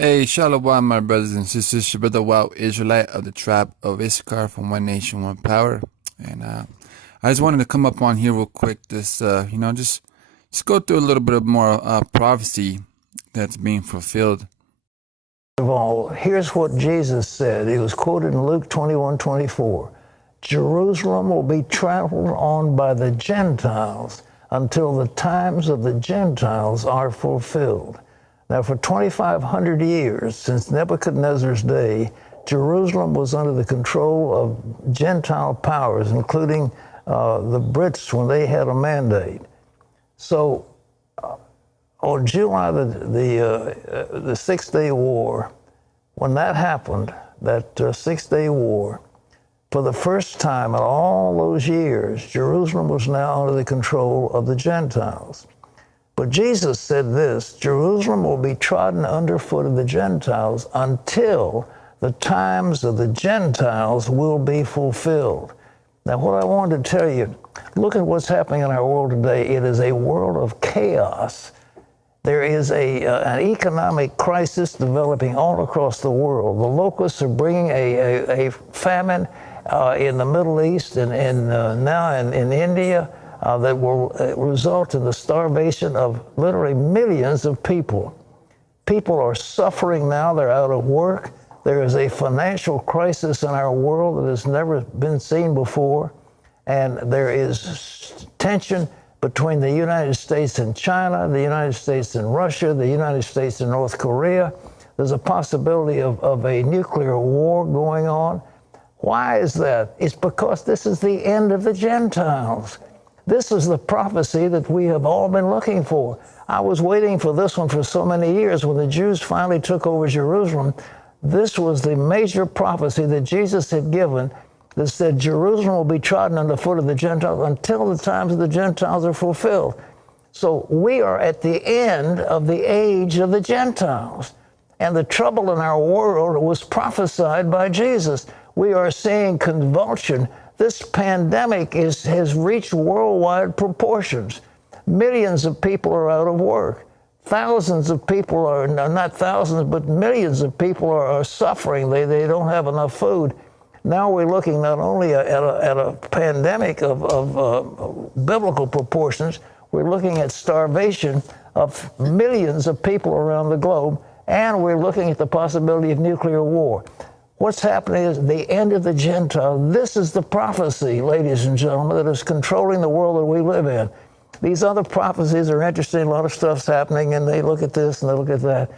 Hey, Shalom, my brothers and sisters. It's your brother Wild Israelite of the tribe of Issachar from One Nation, One Power. And I just wanted to come up on here real quick, just go through a little bit of more prophecy that's being fulfilled. Of all, here's what Jesus said. He was quoted in Luke 21:24. Jerusalem will be trampled on by the Gentiles until the times of the Gentiles are fulfilled. Now, for 2,500 years, since Nebuchadnezzar's day, Jerusalem was under the control of Gentile powers, including the Brits when they had a mandate. So, on July the Six-Day War, when that happened, that Six-Day War, for the first time in all those years, Jerusalem was now under the control of the Gentiles. But Jesus said this: Jerusalem will be trodden underfoot of the Gentiles until the times of the Gentiles will be fulfilled. Now, what I wanted to tell you, look at what's happening in our world today. It is a world of chaos. There is an economic crisis developing all across the world. The locusts are bringing a famine in the Middle East and now in India. That will result in the starvation of literally millions of people. People are suffering now. They're out of work. There is a financial crisis in our world that has never been seen before. And there is tension between the United States and China, the United States and Russia, the United States and North Korea. There's a possibility of a nuclear war going on. Why is that? It's because this is the end of the Gentiles. This is the prophecy that we have all been looking for. I was waiting for this one for so many years. When the Jews finally took over Jerusalem, this was the major prophecy that Jesus had given that said Jerusalem will be trodden underfoot of the Gentiles until the times of the Gentiles are fulfilled. So we are at the end of the age of the Gentiles. And the trouble in our world was prophesied by Jesus. We are seeing convulsion. This pandemic has reached worldwide proportions. Millions of people are out of work. Thousands of people are, not thousands, but millions of people are suffering. They don't have enough food. Now we're looking not only at a pandemic of biblical proportions, we're looking at starvation of millions of people around the globe, and we're looking at the possibility of nuclear war. What's happening is the end of the Gentile. This is the prophecy, ladies and gentlemen, that is controlling the world that we live in. These other prophecies are interesting. A lot of stuff's happening, and they look at this and they look at that.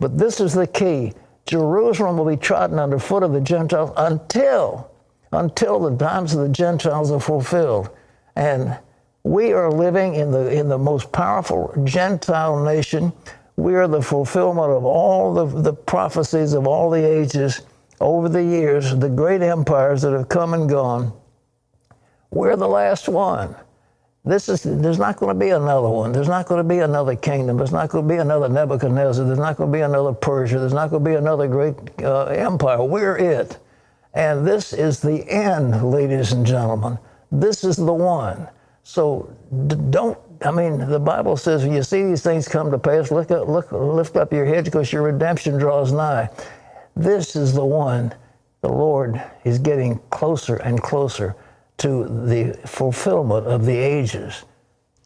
But this is the key. Jerusalem will be trodden underfoot of the Gentiles until the times of the Gentiles are fulfilled. And we are living in the most powerful Gentile nation. We are the fulfillment of all the prophecies of all the ages. Over the years, the great empires that have come and gone, we're the last one. There's not going to be another one. There's not going to be another kingdom. There's not going to be another Nebuchadnezzar. There's not going to be another Persia. There's not going to be another great empire. We're it. And this is the end, ladies and gentlemen. This is the one. So the Bible says, when you see these things come to pass, lift up your heads because your redemption draws nigh. This is the one. The Lord is getting closer and closer to the fulfillment of the ages.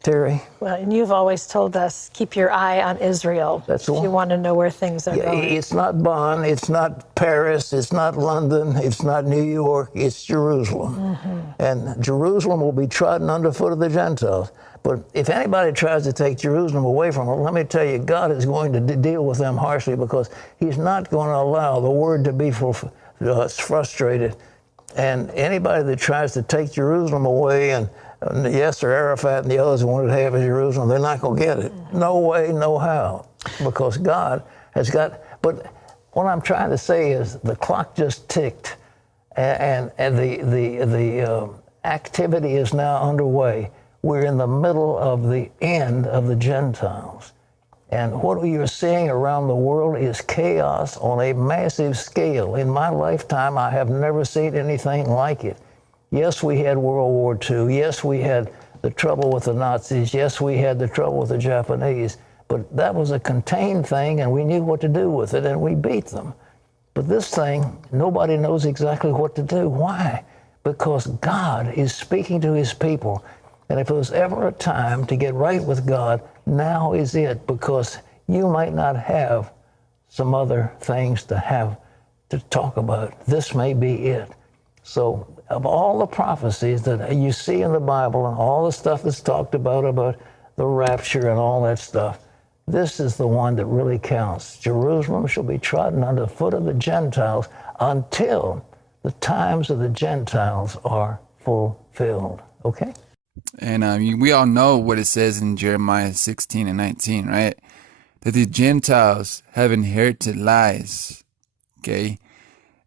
Terry? Well, and you've always told us, keep your eye on Israel. That's the one. If you want to know where things are going. It's not Bonn, it's not Paris, it's not London, it's not New York, it's Jerusalem. Mm-hmm. And Jerusalem will be trodden underfoot of the Gentiles. But if anybody tries to take Jerusalem away from her, let me tell you, God is going to deal with them harshly, because he's not going to allow the word to be frustrated. And anybody that tries to take Jerusalem away, and Yasser Arafat and the others wanted to have Jerusalem, they're not going to get it. No way, no how. Because God has got, but what I'm trying to say is the clock just ticked, and the activity is now underway. We're in the middle of the end of the Gentiles. And what you're seeing around the world is chaos on a massive scale. In my lifetime, I have never seen anything like it. Yes, we had World War II. Yes, we had the trouble with the Nazis. Yes, we had the trouble with the Japanese. But that was a contained thing, and we knew what to do with it, and we beat them. But this thing, nobody knows exactly what to do. Why? Because God is speaking to his people. And if there was ever a time to get right with God, now is it, because you might not have some other things to talk about. This may be it. So of all the prophecies that you see in the Bible and all the stuff that's talked about the rapture and all that stuff, this is the one that really counts. Jerusalem shall be trodden under the foot of the Gentiles until the times of the Gentiles are fulfilled. Okay? And we all know what it says in Jeremiah 16 and 19, right? That the Gentiles have inherited lies. Okay?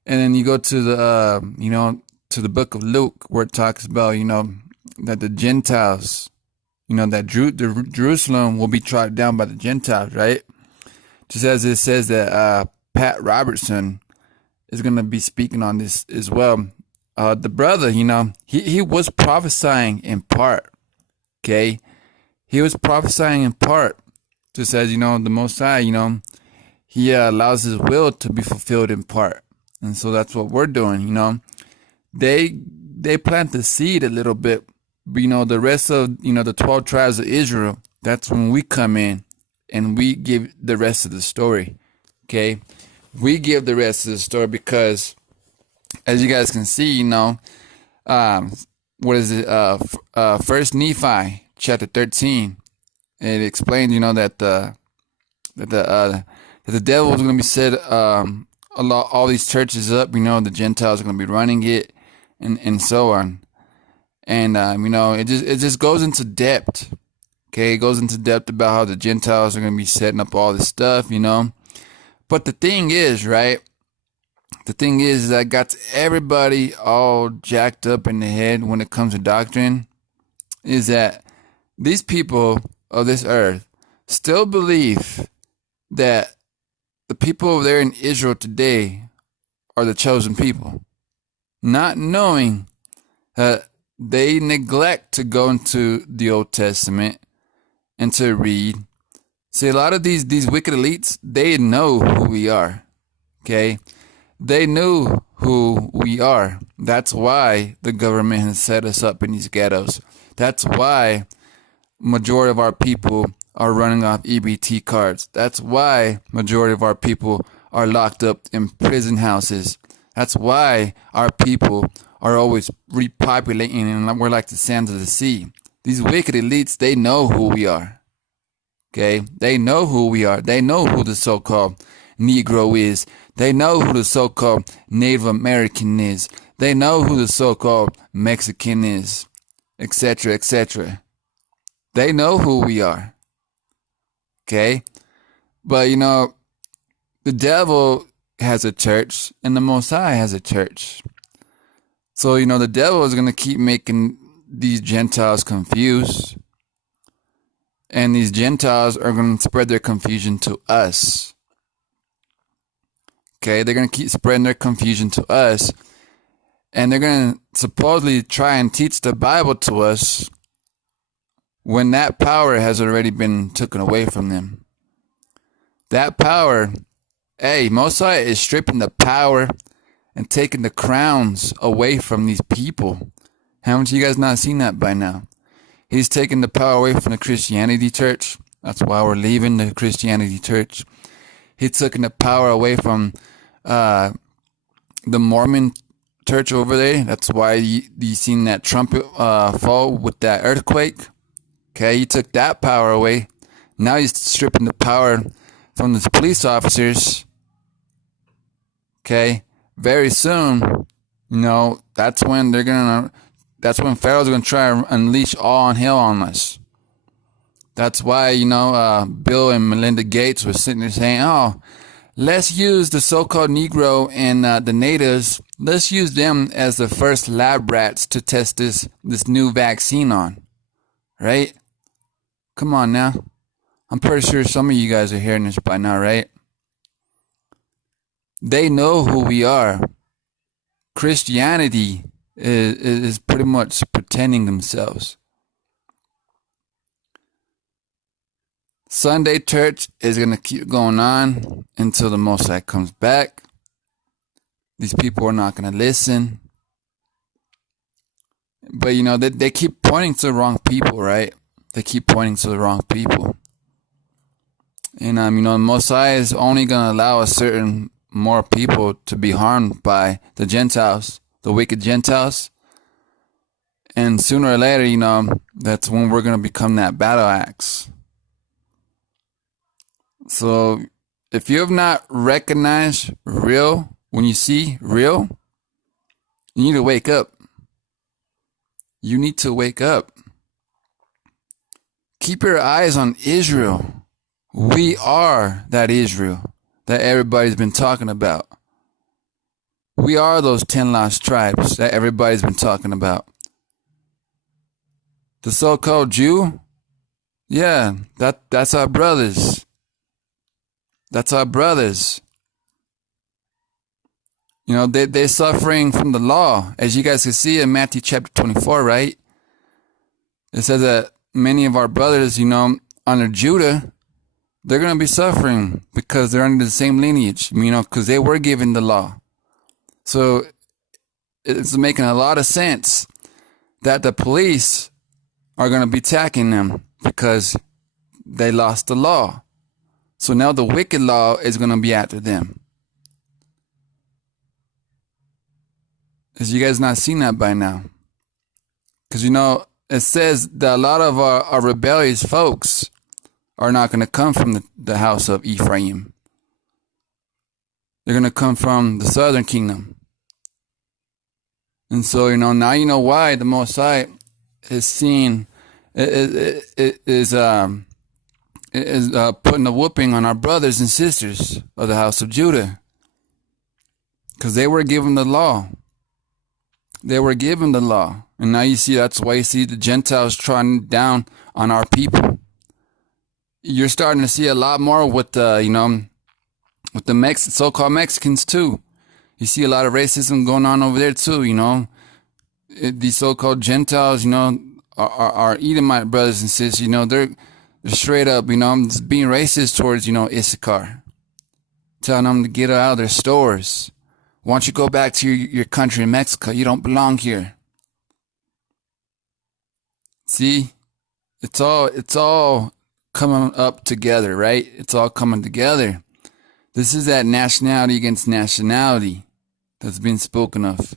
And then you go to the, to the book of Luke, where it talks about, that the Gentiles, that Jerusalem will be trodden down by the Gentiles, right? Just as it says that Pat Robertson is going to be speaking on this as well. The brother, he was prophesying in part, okay? He was prophesying in part, just as, the Most High, he allows his will to be fulfilled in part. And so that's what we're doing, They plant the seed a little bit, but, the rest of, the 12 tribes of Israel, that's when we come in and we give the rest of the story, okay? We give the rest of the story because, as you guys can see, what is it? First Nephi chapter 13. It explains, that the devil is going to be set all these churches up. The Gentiles are going to be running it, and so on. And it just goes into depth. Okay, it goes into depth about how the Gentiles are going to be setting up all this stuff. But the thing is, right? The thing is that got everybody all jacked up in the head when it comes to doctrine, is that these people of this earth still believe that the people over there in Israel today are the chosen people, not knowing that they neglect to go into the Old Testament and to read. See, a lot of these wicked elites, they know who we are, okay? They knew who we are. That's why the government has set us up in these ghettos. That's why majority of our people are running off EBT cards. That's why majority of our people are locked up in prison houses. That's why our people are always repopulating and we're like the sands of the sea. These wicked elites, they know who we are. Okay? They know who we are. They know who the so-called Negro is. They know who the so-called Native American is. They know who the so-called Mexican is, etc., etc. They know who we are. Okay? But, the devil has a church and the Most High has a church. So, the devil is going to keep making these Gentiles confused. And these Gentiles are going to spread their confusion to us. Okay, they're going to keep spreading their confusion to us. And they're going to supposedly try and teach the Bible to us when that power has already been taken away from them. That power, Mosiah is stripping the power and taking the crowns away from these people. Haven't you guys not seen that by now? He's taking the power away from the Christianity church. That's why we're leaving the Christianity church. He's taking the power away from the Mormon church over there. That's why you seen that trumpet fall with that earthquake. Okay, he took that power away. Now he's stripping the power from the police officers. Okay, very soon, that's when Pharaoh's gonna try and unleash all on hell on us. That's why, Bill and Melinda Gates were sitting there saying, let's use the so-called Negro and the natives. Let's use them as the first lab rats to test this new vaccine on. Right? Come on now. I'm pretty sure some of you guys are hearing this by now, right? They know who we are. Christianity is pretty much pretending themselves. Sunday church is going to keep going on until the Most High comes back. These people are not going to listen. But, you know, they keep pointing to the wrong people, right? They keep pointing to the wrong people. And, you know, the Most High is only going to allow a certain more people to be harmed by the Gentiles, the wicked Gentiles. And sooner or later, you know, that's when we're going to become that battle axe. So if you have not recognized real, when you see real, you need to wake up. You need to wake up. Keep your eyes on Israel. We are that Israel that everybody's been talking about. We are those 10 lost tribes that everybody's been talking about. The so-called Jew, yeah, that's our brothers. That's our brothers. You know, they're suffering from the law. As you guys can see in Matthew chapter 24, right? It says that many of our brothers, you know, under Judah, they're going to be suffering because they're under the same lineage, you know, because they were given the law. So it's making a lot of sense that the police are going to be attacking them because they lost the law. So now the wicked law is going to be after them. Has you guys not seen that by now? Because, you know, it says that a lot of our rebellious folks are not going to come from the house of Ephraim. They're going to come from the southern kingdom. And so, you know, now you know why the Most High is seen, is putting a whooping on our brothers and sisters of the house of Judah. Because they were given the law. They were given the law. And now you see, that's why you see the Gentiles trying down on our people. You're starting to see a lot more with the, you know, with the so-called Mexicans too. You see a lot of racism going on over there too, you know. These so-called Gentiles, you know, are Edomite brothers and sisters, you know, they're straight up, you know, just being racist towards, you know, Issachar. Telling them to get out of their stores. Why don't you go back to your country in Mexico? You don't belong here. See? It's all coming up together, right? It's all coming together. This is that nationality against nationality that's been spoken of.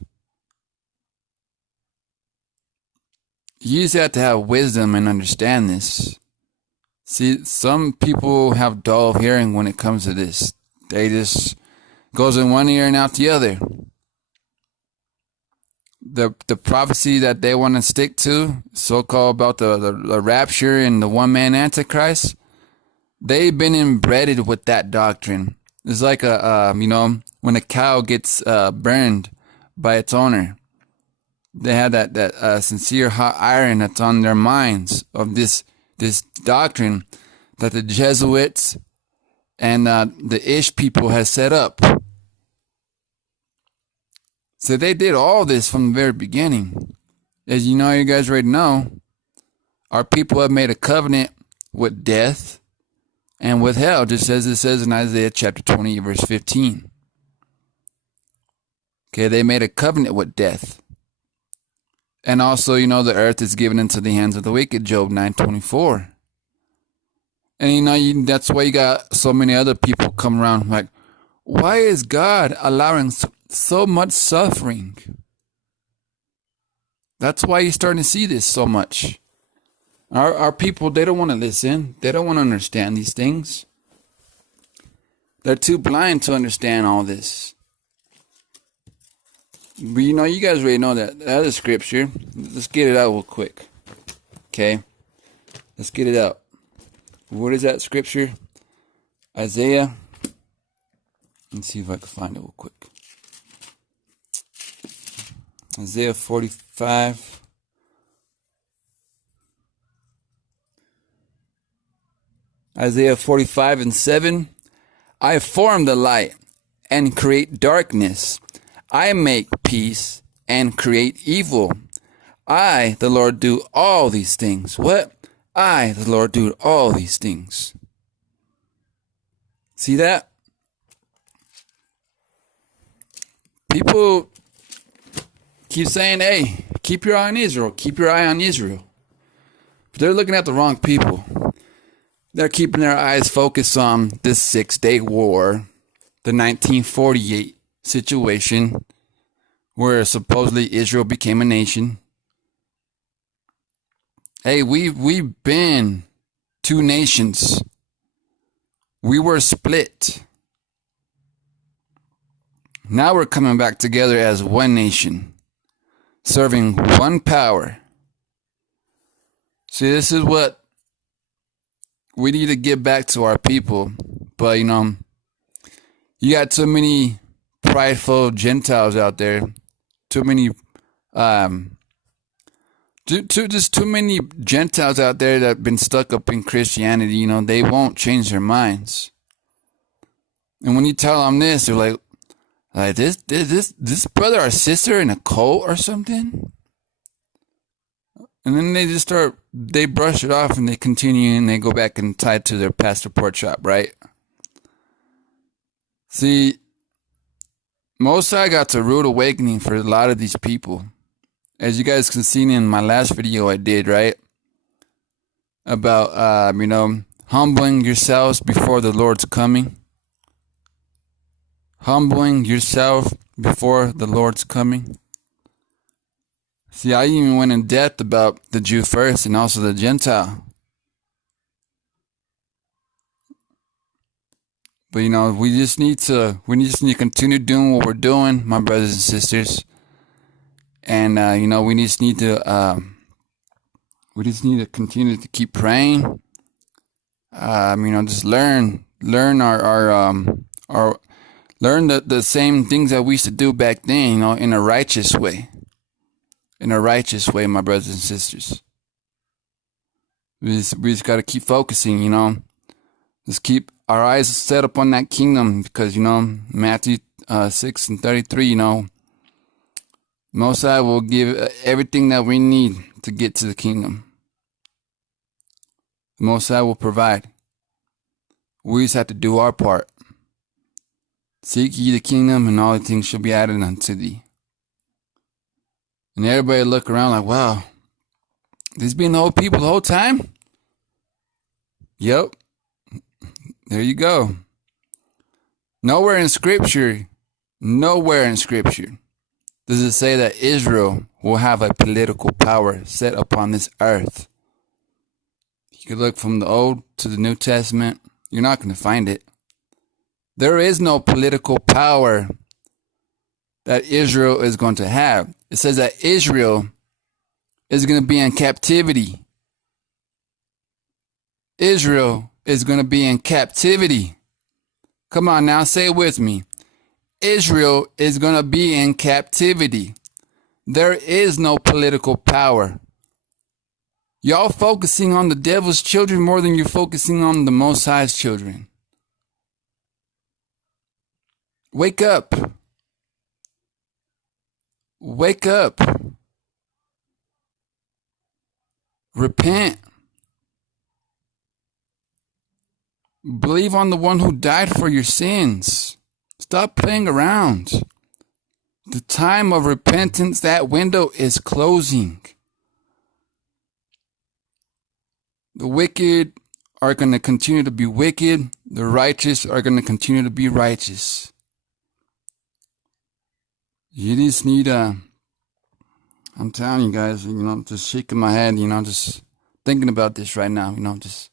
You just have to have wisdom and understand this. See, some people have dull of hearing when it comes to this. They just goes in one ear and out the other. The prophecy that they want to stick to, so-called about the rapture and the one-man Antichrist, they've been embedded with that doctrine. It's like you know, when a cow gets burned by its owner. They have that sincere hot iron that's on their minds of this doctrine that the Jesuits and the Ish people has set up. So they did all this from the very beginning. As you know, you guys already know, our people have made a covenant with death and with hell, just as it says in Isaiah chapter 20, verse 15. Okay, they made a covenant with death. And also, you know, the earth is given into the hands of the wicked, Job 9:24. And, you know, that's why you got so many other people come around like, why is God allowing so much suffering? That's why you're starting to see this so much. Our people, they don't want to listen. They don't want to understand these things. They're too blind to understand all this. But you know, you guys already know that is scripture. Let's get it out real quick. Okay? Let's get it out. What is that scripture? Isaiah. Let's see if I can find it real quick. Isaiah 45. Isaiah 45:7. I form the light and create darkness. I make peace and create evil. I, the Lord, do all these things. What? I, the Lord, do all these things. See that? People keep saying, hey, keep your eye on Israel. Keep your eye on Israel. But they're looking at the wrong people. They're keeping their eyes focused on this 6-Day War, the 1948 situation where supposedly Israel became a nation. Hey, we've been two nations. We were split. Now we're coming back together as one nation, serving one power. See, this is what we need to give back to our people. But, you got too many prideful Gentiles out there. Too many, just too many Gentiles out there that have been stuck up in Christianity. They won't change their minds. And when you tell them this, they're like this brother or sister in a cult or something? And then they brush it off and they continue and they go back and tie it to their pastor pork chop, right? See, Most High got a rude awakening for a lot of these people. As you guys can see in my last video I did, right? About, humbling yourselves before the Lord's coming. Humbling yourself before the Lord's coming. See, I even went in depth about the Jew first and also the Gentile. But we just need to continue doing what we're doing, my brothers and sisters. And we just need to continue to keep praying. Just learn the same things that we used to do back then, in a righteous way. In a righteous way, my brothers and sisters. We just got to keep focusing, Just keep our eyes set up on that kingdom because, Matthew 6:33, Most High will give everything that we need to get to the kingdom. The Most High will provide. We just have to do our part. Seek ye the kingdom, and all things shall be added unto thee. And everybody look around like, wow, these been the whole people the whole time? Yep. There you go. Nowhere in Scripture does it say that Israel will have a political power set upon this earth. You can look from the Old to the New Testament. You're not going to find it. There is no political power that Israel is going to have. It says that Israel is going to be in captivity. Israel is going to be in captivity. Come on now, say it with me. Israel is going to be in captivity. There is no political power. Y'all focusing on the devil's children more than you're focusing on the Most High's children. Wake up. Wake up. Repent. Believe on the one who died for your sins. Stop playing around. The time of repentance, that window is closing. The wicked are going to continue to be wicked. The righteous are going to continue to be righteous. You just need I'm telling you guys, just shaking my head, just thinking about this right now, just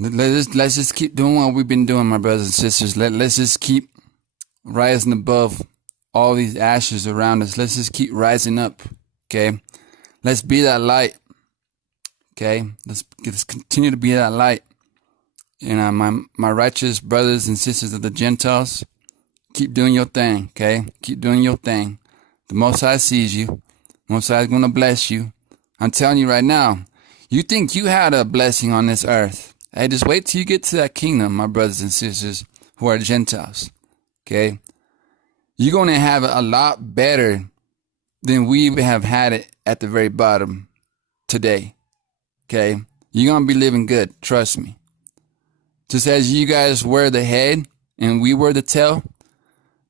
let's just keep doing what we've been doing, my brothers and sisters. Let's just keep rising above all these ashes around us. Let's just keep rising up, okay? Let's be that light, okay? Let's continue to be that light. And my righteous brothers and sisters of the Gentiles, keep doing your thing, okay? Keep doing your thing. The Most High sees you. Most High is going to bless you. I'm telling you right now, you think you had a blessing on this earth. Hey, just wait till you get to that kingdom, my brothers and sisters who are Gentiles, okay? You're going to have it a lot better than we have had it at the very bottom today, okay? You're going to be living good, trust me. Just as you guys were the head and we were the tail.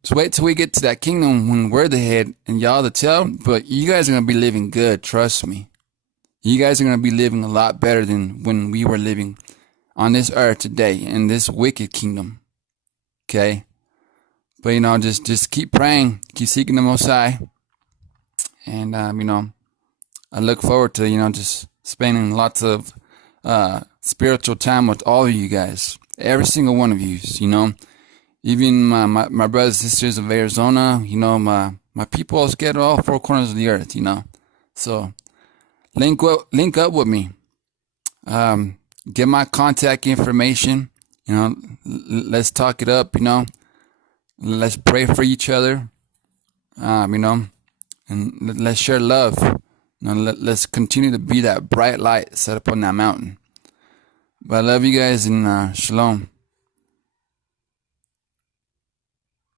Just wait till we get to that kingdom when we're the head and y'all the tail. But you guys are going to be living good, trust me. You guys are going to be living a lot better than when we were living on this earth today in this wicked kingdom. Okay? But, you know, just keep praying. Keep seeking the Most High. And, you know, I look forward to, you know, just spending lots of spiritual time with all of you guys. Every single one of you, you know. Even my brothers and sisters of Arizona, you know, my people scattered all four corners of the earth, you know. So, link up with me. Get my contact information. You know, let's talk it up. You know, let's pray for each other. You know, and let's share love. You know, let's continue to be that bright light set up on that mountain. But I love you guys, and shalom.